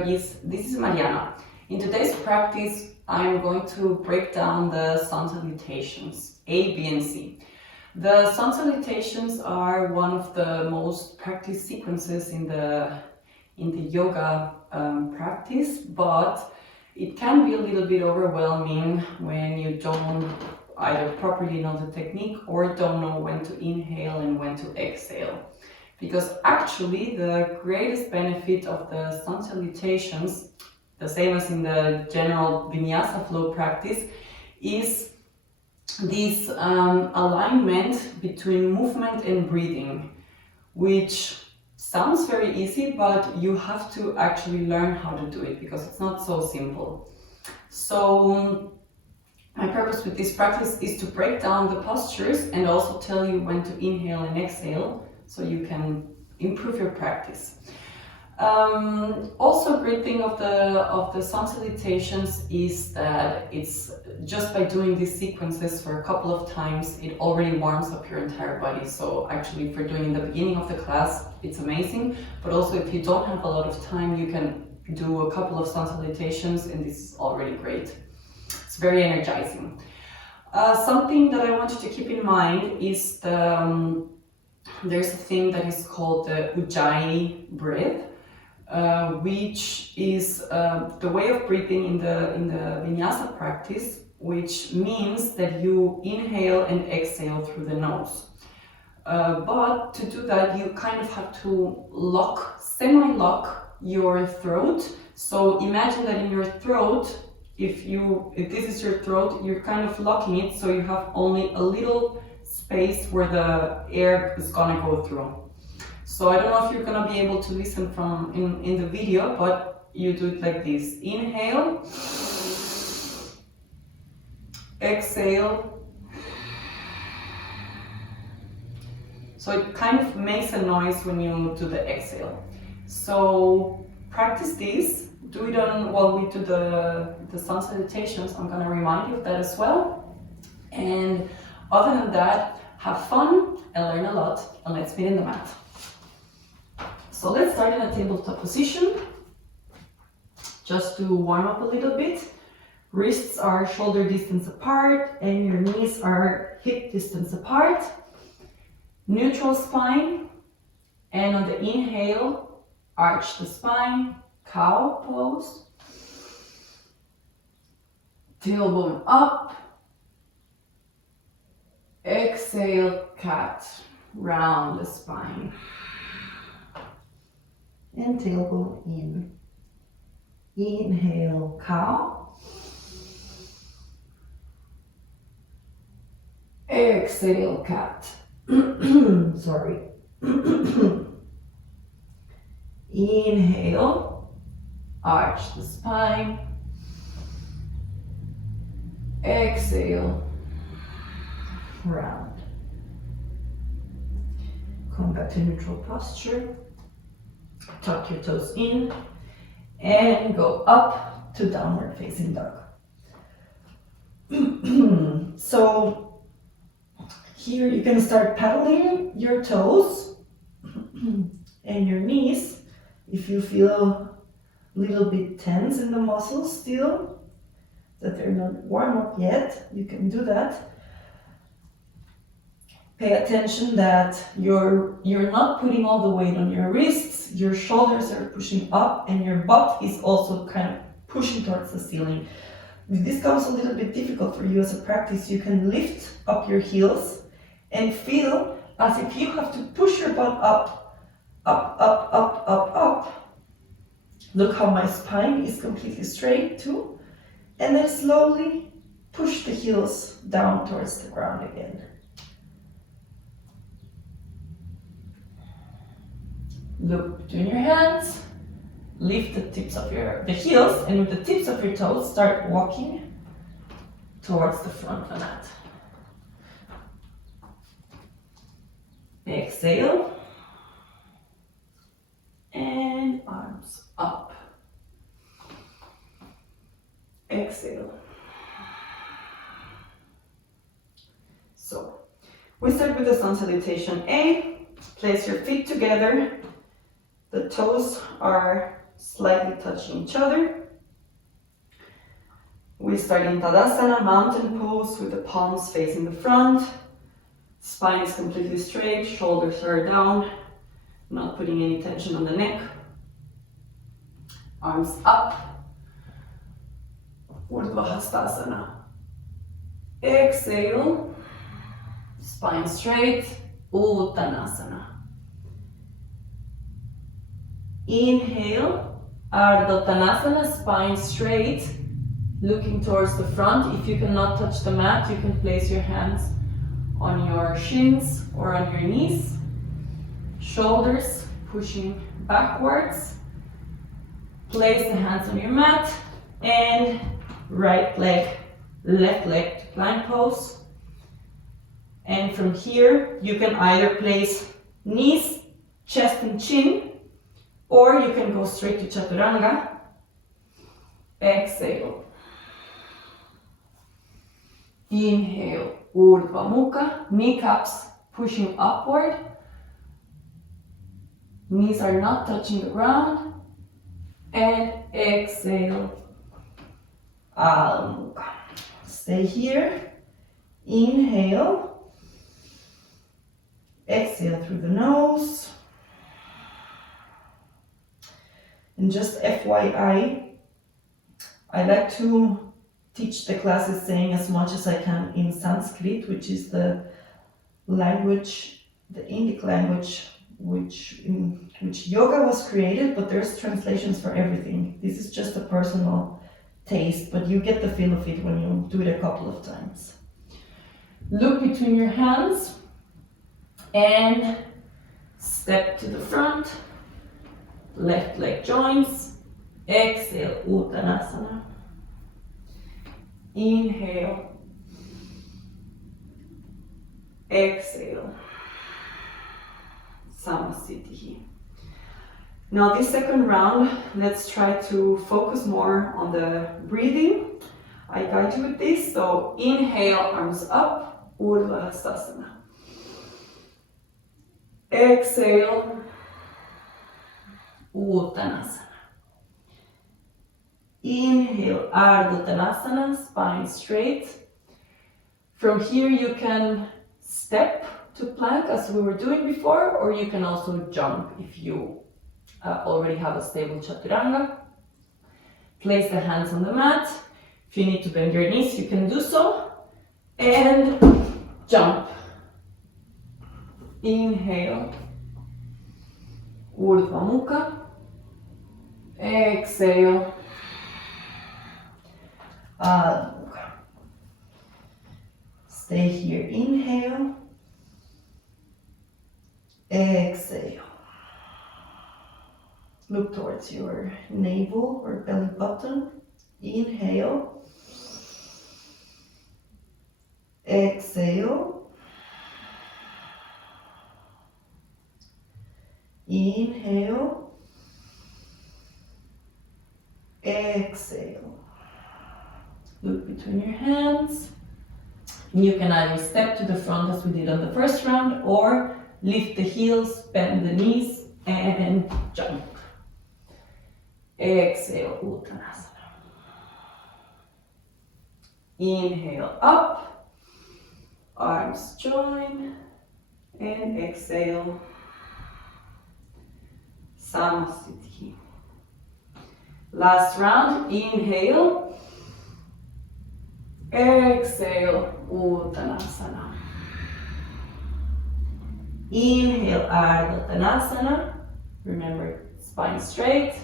yogis, this is Mariana. In today's practice, I'm going to break down the sun salutations, A, B, and C. The sun salutations are one of the most practiced sequences in the yoga practice, but it can be a little bit overwhelming when you don't either properly know the technique or don't know when to inhale and when to exhale. Because actually the greatest benefit of the sun salutations, the same as in the general vinyasa flow practice, is this alignment between movement and breathing, which sounds very easy, but you have to actually learn how to do it because it's not so simple. So my purpose with this practice is to break down the postures and also tell you when to inhale and exhale so you can improve your practice. Also, a great thing of the sun salutations is that it's just by doing these sequences for a couple of times, it already warms up your entire body. So actually, for doing in the beginning of the class, it's amazing. But also, if you don't have a lot of time, you can do a couple of sun salutations, and this is already great. It's very energizing. Something that I want you to keep in mind is there's a thing that is called the Ujjayi breath. Which is the way of breathing in the vinyasa practice, which means that you inhale and exhale through the nose. But to do that, you kind of have to semi-lock your throat. So imagine that in your throat, if this is your throat, you're kind of locking it so you have only a little space where the air is gonna go through. So I don't know if you're gonna be able to listen in the video, but you do it like this. Inhale, exhale. So it kind of makes a noise when you do the exhale. So practice this. Do it while we do the sun salutations. I'm gonna remind you of that as well. And other than that, have fun and learn a lot. And let's meet in the mat. So let's start in a tabletop position, just to warm up a little bit. Wrists are shoulder distance apart and your knees are hip distance apart. Neutral spine, and on the inhale, arch the spine, cow pose. Tailbone up. Exhale, cat, round the spine. And tailbone in. Inhale, cow. Exhale, cat. Sorry. Inhale, arch the spine. Exhale, round. Come back to neutral posture. Tuck your toes in and go up to downward facing dog. So here you can start pedaling your toes and your knees. If you feel a little bit tense in the muscles still, that they're not warm up yet, you can do that. Pay attention that you're not putting all the weight on your wrists, your shoulders are pushing up and your butt is also kind of pushing towards the ceiling. If this becomes a little bit difficult for you as a practice, you can lift up your heels and feel as if you have to push your butt up, up, up, up, up, up. Look how my spine is completely straight too. And then slowly push the heels down towards the ground again. Look between your hands, lift the tips of the heels, and with the tips of your toes, start walking towards the front of the mat. Exhale, and arms up. Exhale. So, we start with the sun salutation A. Place your feet together. The toes are slightly touching each other. We start in Tadasana, mountain pose with the palms facing the front. Spine is completely straight, shoulders are down, not putting any tension on the neck. Arms up. Urdhva Hastasana. Exhale. Spine straight. Uttanasana. Inhale. Ardha Uttanasana, spine straight, looking towards the front. If you cannot touch the mat, you can place your hands on your shins or on your knees. Shoulders pushing backwards. Place the hands on your mat and right leg, left leg to plank pose. And from here, you can either place knees, chest and chin, or you can go straight to Chaturanga. Exhale. Inhale, Urdhva Mukha, kneecaps pushing upward. Knees are not touching the ground. And exhale, Adho Mukha. Stay here. Inhale. Exhale through the nose. And just FYI, I like to teach the classes saying as much as I can in Sanskrit, which is the language, the Indic language, in which yoga was created, but there's translations for everything. This is just a personal taste, but you get the feel of it when you do it a couple of times. Look between your hands and step to the front. Left leg joins. Exhale, Uttanasana. Inhale. Exhale. Samasthiti. Now this second round, let's try to focus more on the breathing. I guide you with this. So inhale, arms up, Urdhva Hastasana. Exhale, Uttanasana. Inhale, Ardha Uttanasana, spine straight. From here you can step to plank as we were doing before, or you can also jump if you already have a stable Chaturanga. Place the hands on the mat. If you need to bend your knees, you can do so. And jump. Inhale, Urdhva Mukha. Exhale, Adho Mukha. Stay here. Inhale. Exhale. Look towards your navel or belly button. Inhale. Exhale. Inhale. Exhale. Look between your hands. You can either step to the front as we did on the first round, or lift the heels, bend the knees, and jump. Exhale, Uttanasana. Inhale up, arms join, and exhale, Samasthiti. Last round, inhale, exhale, Uttanasana. Inhale, Ardha Uttanasana. Remember, spine straight.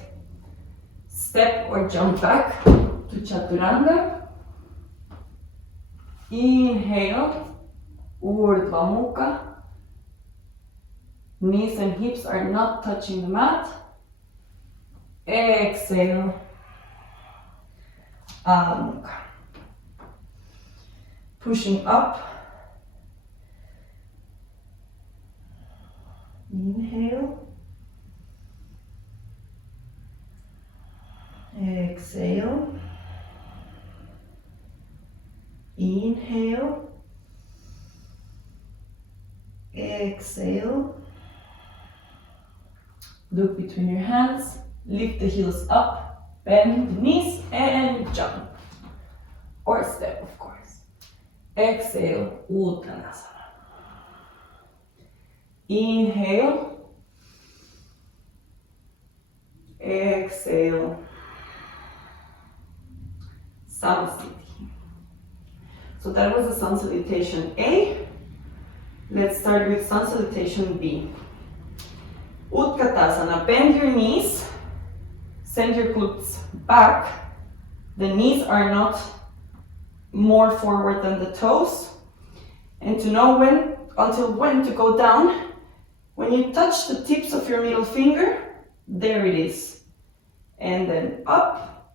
Step or jump back to Chaturanga. Inhale, Urdhva Mukha. Knees and hips are not touching the mat. Exhale, Adho Mukha. Pushing up. Inhale. Exhale. Inhale. Exhale. Look between your hands. Lift the heels up, bend the knees, and jump. Or step, of course. Exhale, Uttanasana. Inhale. Exhale. Samasthiti. So that was the Sun Salutation A. Let's start with Sun Salutation B. Utkatasana. Bend your knees. Send your glutes back. The knees are not more forward than the toes. And to know until when to go down, when you touch the tips of your middle finger, there it is. And then up.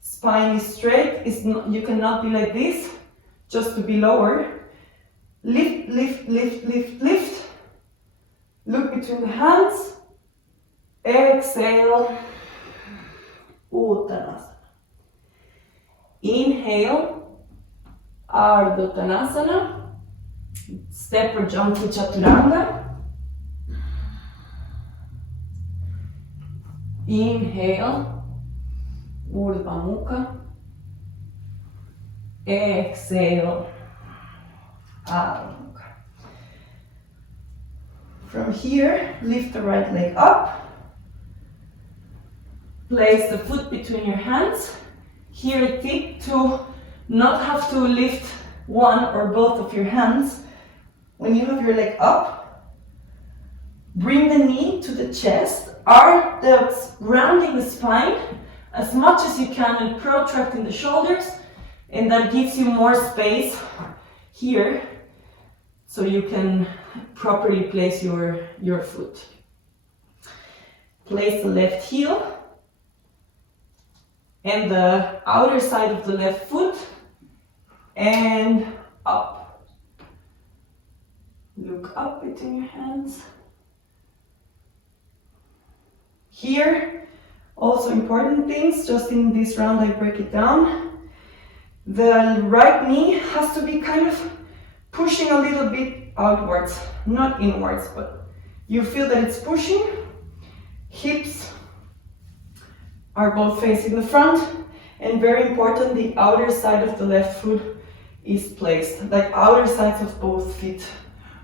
Spine is straight. You cannot be like this. Just to be lower. Lift, lift, lift, lift, lift. Look between the hands. Exhale. Uttanasana. Inhale. Ardha Uttanasana. Step or jump to Chaturanga. Inhale. Urdhva Mukha. Exhale. Adho Mukha. From here, lift the right leg up. Place the foot between your hands. Here a tip to not have to lift one or both of your hands. When you have your leg up, bring the knee to the chest, rounding the spine as much as you can and protracting the shoulders, and that gives you more space here so you can properly place your foot. Place the left heel and the outer side of the left foot and up. Look up between your hands. Here, also important things, just in this round I break it down. The right knee has to be kind of pushing a little bit outwards, not inwards, but you feel that it's pushing. Hips are both facing the front, and very important, the outer side of the left foot is placed, like outer sides of both feet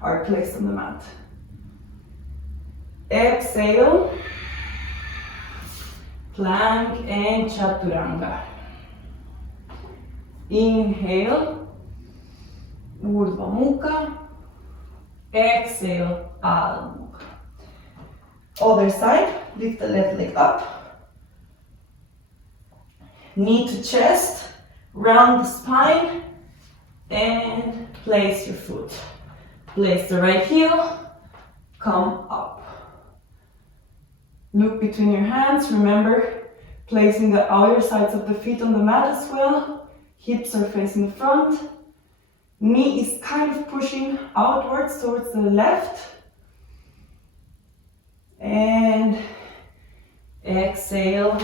are placed on the mat. Exhale, plank and Chaturanga. Inhale, Urdhva Mukha. Exhale, Adho Mukha. Other side, lift the left leg up. Knee to chest, round the spine, and place your foot. Place the right heel, come up. Look between your hands, remember placing the outer sides of the feet on the mat as well. Hips are facing the front. Knee is kind of pushing outwards towards the left. And exhale,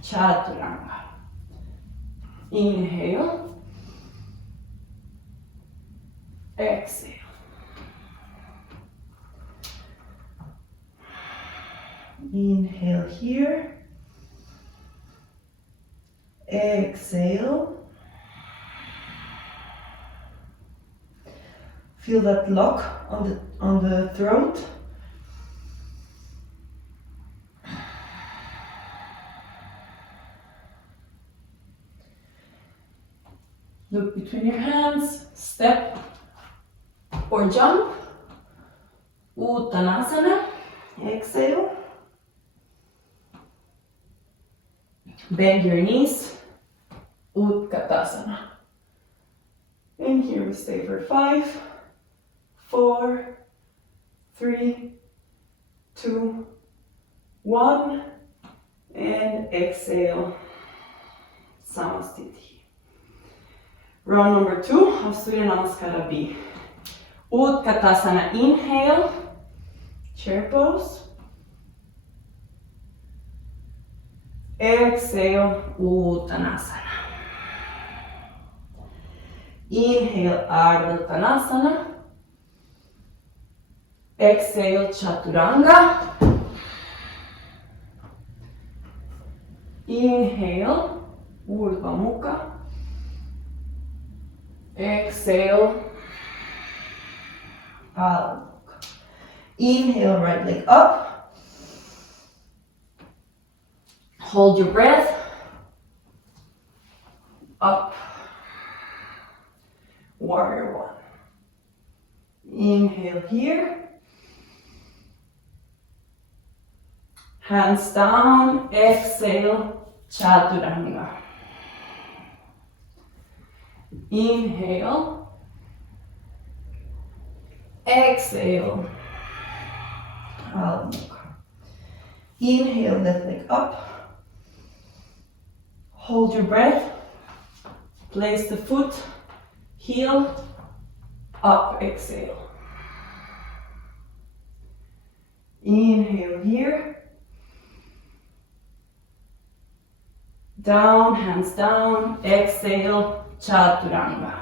Chaturanga. Inhale. Exhale. Inhale here. Exhale. Feel that lock on the throat. Look between your hands, step or jump. Uttanasana. Exhale. Bend your knees. Utkatasana. And here we stay for 5, 4, 3, 2, 1, and exhale, Samasthiti. Round number 2 of Surya Namaskara B. Utkatasana, inhale, chair pose. Exhale, Uttanasana. Inhale, Ardha Uttanasana. Exhale, Chaturanga. Inhale, Urdhva Mukha. Exhale, Adho Mukha. Inhale, right leg up. Hold your breath. Up. Warrior one. Inhale here. Hands down. Exhale, Chaturanga. Inhale. Exhale. Adho Mukha. Inhale, left leg up. Hold your breath. Place the foot, heel, up, exhale. Inhale here. Down, hands down. Exhale, Chaturanga.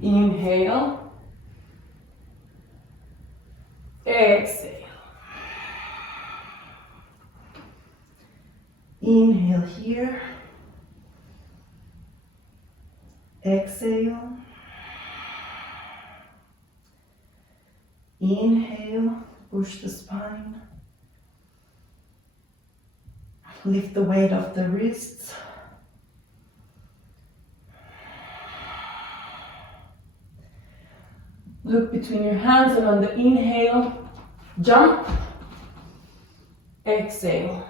Inhale. Exhale. Inhale here. Exhale. Inhale, push the spine. Lift the weight of the wrists. Look between your hands, and on the inhale, jump. Exhale.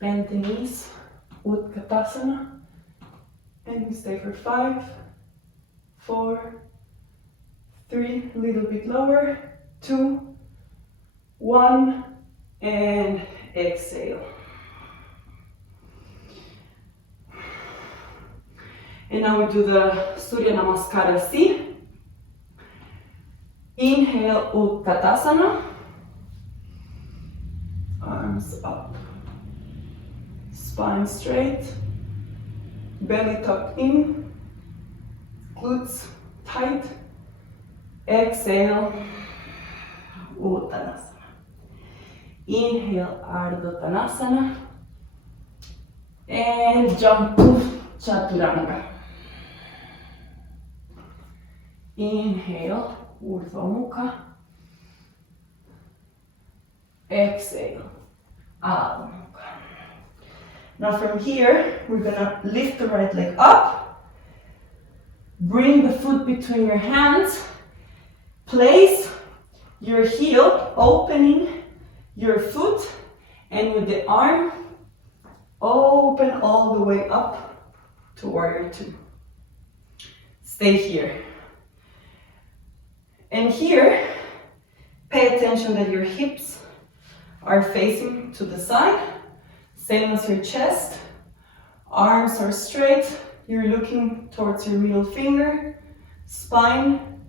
Bend the knees, Utkatasana. And we stay for 5, 4, 3, a little bit lower, 2, 1, and exhale. And now we do the Surya Namaskara C. Inhale, Utkatasana. Arms up. Spine straight. Belly tucked in. Glutes tight. Exhale, Uttanasana. Inhale, Ardha Uttanasana. And jump to Chaturanga. Inhale, Urdhva Mukha. Exhale, Adho Mukha. Now from here, we're gonna lift the right leg up. Bring the foot between your hands. Place your heel, opening your foot, and with the arm, open all the way up to Warrior Two. Stay here. And here, pay attention that your hips are facing to the side, same as your chest. Arms are straight, you're looking towards your middle finger, spine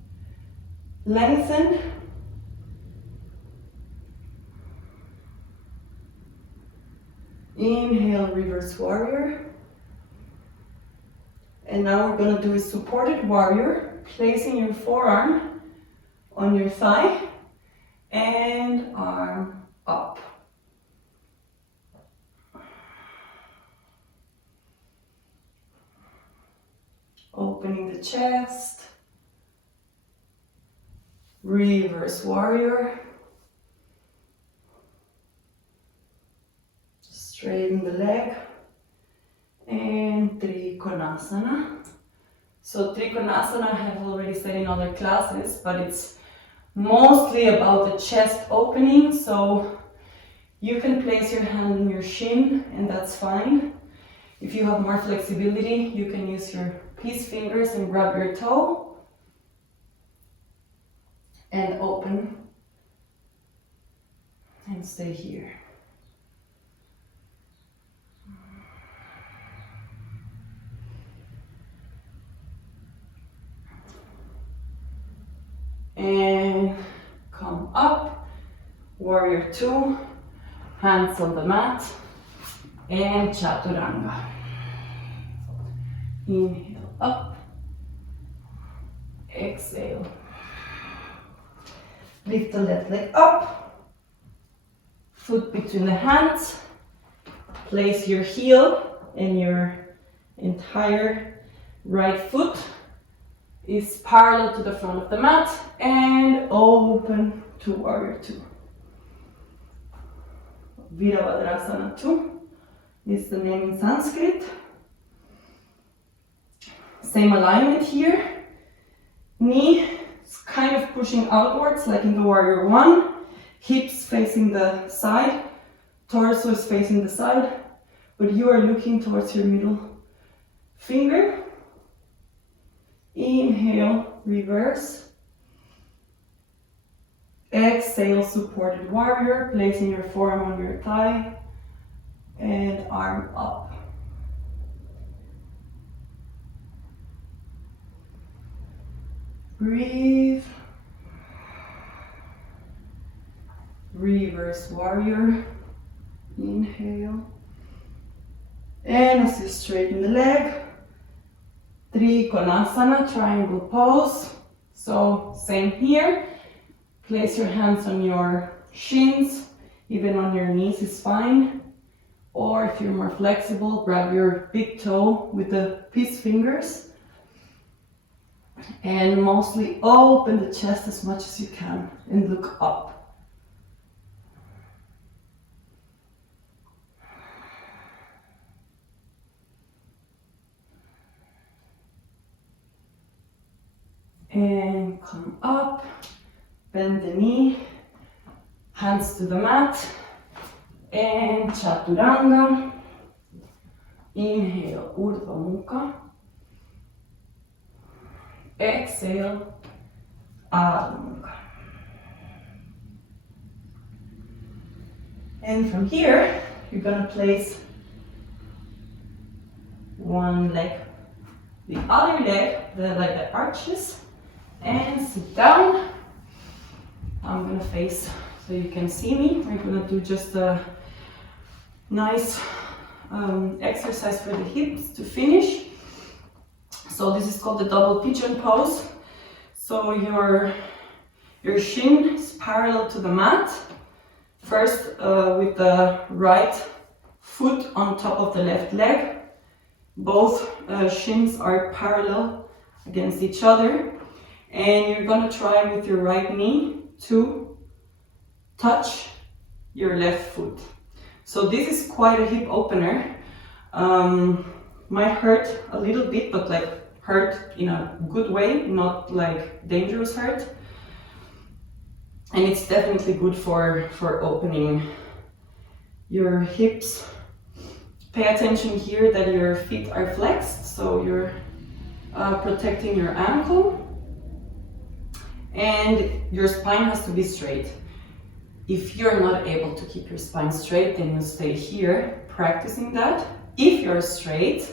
lengthen. Inhale, reverse warrior. And now we're going to do a supported warrior, placing your forearm on your thigh and arm up. Opening the chest. Reverse warrior. Straighten the leg. And Trikonasana. So Trikonasana I have already said in other classes, but it's mostly about the chest opening. So you can place your hand on your shin and that's fine. If you have more flexibility, you can use your peace fingers and grab your toe and open and stay here. And come up, Warrior Two, hands on the mat, and Chaturanga. Inhale up, exhale. Lift the left leg up, foot between the hands. Place your heel and your entire right foot is parallel to the front of the mat and open to warrior two. Virabhadrasana 2 is the name in Sanskrit. Same alignment here. Knee is kind of pushing outwards like in the warrior one. Hips facing the side. Torso is facing the side. But you are looking towards your middle finger. Inhale, reverse. Exhale, supported warrior, placing your forearm on your thigh and arm up. Breathe. Reverse warrior. Inhale. And as you straighten the leg, Trikonasana, triangle pose. So same here. Place your hands on your shins, even on your knees is fine. Or if you're more flexible, grab your big toe with the peace fingers. And mostly open the chest as much as you can and look up. And come up, bend the knee, hands to the mat, and Chaturanga. Inhale, Urdhva Mukha. Exhale, Adho Mukha. And from here, you're gonna place one leg, the other leg, like the arches, and sit down. I'm gonna face so you can see me. We're gonna do just a nice exercise for the hips to finish. So this is called the double pigeon pose. So your shin is parallel to the mat. First with the right foot on top of the left leg. Both shins are parallel against each other. And you're gonna try with your right knee to touch your left foot. So this is quite a hip opener. Might hurt a little bit, but like hurt in a good way, not like dangerous hurt. And it's definitely good for opening your hips. Pay attention here that your feet are flexed, so you're protecting your ankle. And your spine has to be straight. If you're not able to keep your spine straight, then you stay here practicing that. If you're straight,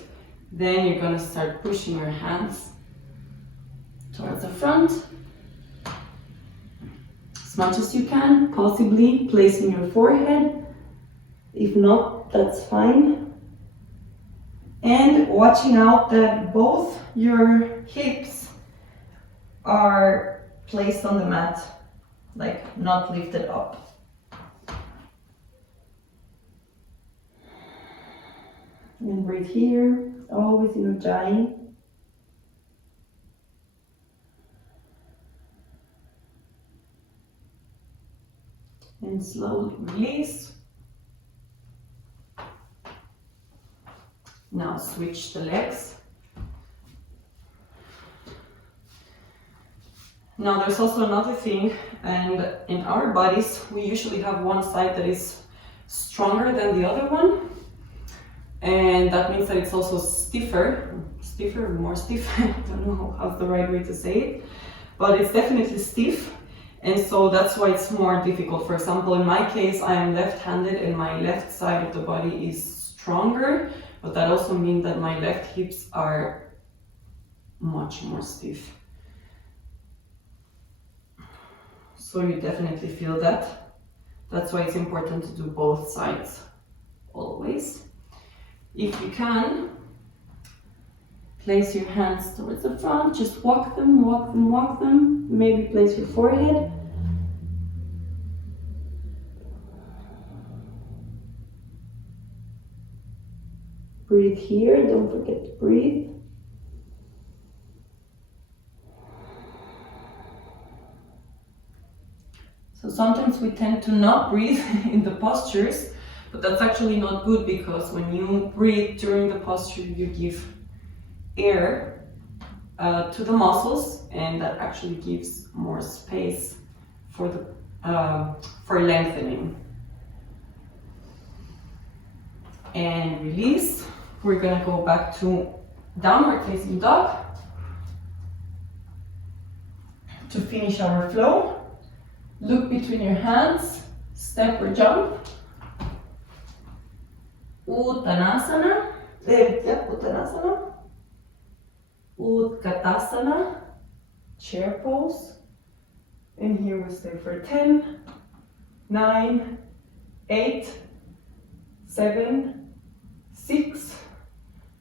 then you're gonna start pushing your hands towards the front as much as you can, possibly placing your forehead. If not, that's fine. And watching out that both your hips are placed on the mat, like not lifted up. And breathe here, always in Ujjayi. And slowly release. Now switch the legs. Now there's also another thing, and in our bodies we usually have one side that is stronger than the other one. And that means that it's also more stiff, I don't know how's the right way to say it, but it's definitely stiff, and so that's why it's more difficult. For example, in my case, I am left-handed and my left side of the body is stronger, but that also means that my left hips are much more stiff. So you definitely feel that. That's why it's important to do both sides always. If you can, place your hands towards the front, just walk them, walk them, walk them. Maybe place your forehead. Breathe here, don't forget to breathe. So sometimes we tend to not breathe in the postures, but that's actually not good, because when you breathe during the posture, you give air to the muscles, and that actually gives more space for lengthening. And release. We're gonna go back to downward facing dog to finish our flow. Look between your hands, step or jump. Uttanasana. Uttanasana. Utkatasana. Chair pose. And here we stay for 10, 9, 8, 7, 6,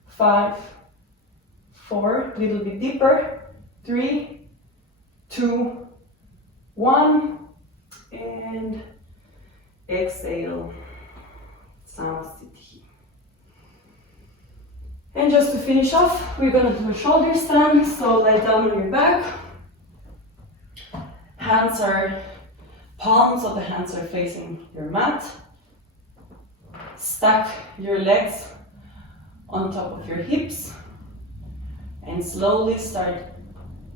5, 4, a little bit deeper, 3, 2, 1, and exhale, Samasthiti. And just to finish off, we're going to do a shoulder stand, so lie down on your back. Palms of the hands are facing your mat. Stack your legs on top of your hips and slowly start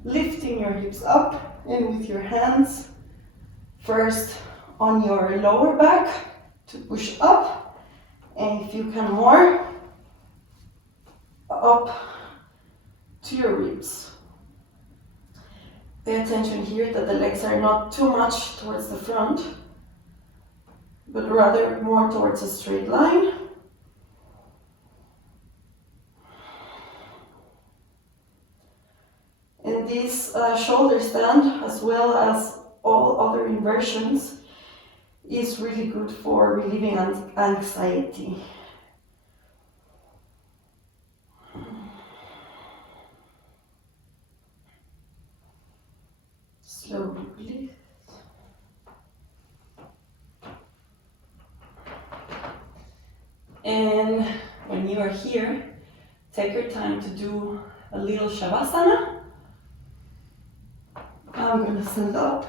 lifting your hips up, and with your hands first on your lower back to push up, and if you can more, up to your ribs. Pay attention here that the legs are not too much towards the front, but rather more towards a straight line. And this shoulder stand, as well as all other inversions, is really good for relieving anxiety. Slowly release. And when you are here, take your time to do a little Shavasana. I'm going to stand up.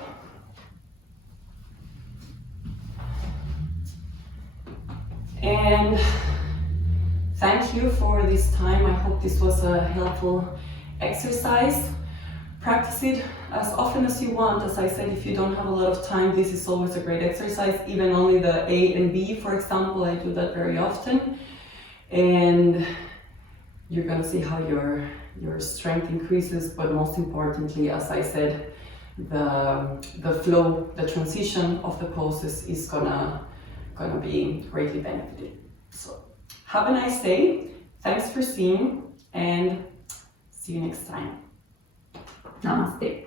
And thank you for this time. I hope this was a helpful exercise. Practice it as often as you want. As I said, if you don't have a lot of time, this is always a great exercise. Even only the A and B, for example, I do that very often. And you're going to see how your strength increases, but most importantly, as I said, the flow, the transition of the poses is gonna be greatly benefited. So have a nice day. Thanks for seeing, and see you next time. Namaste.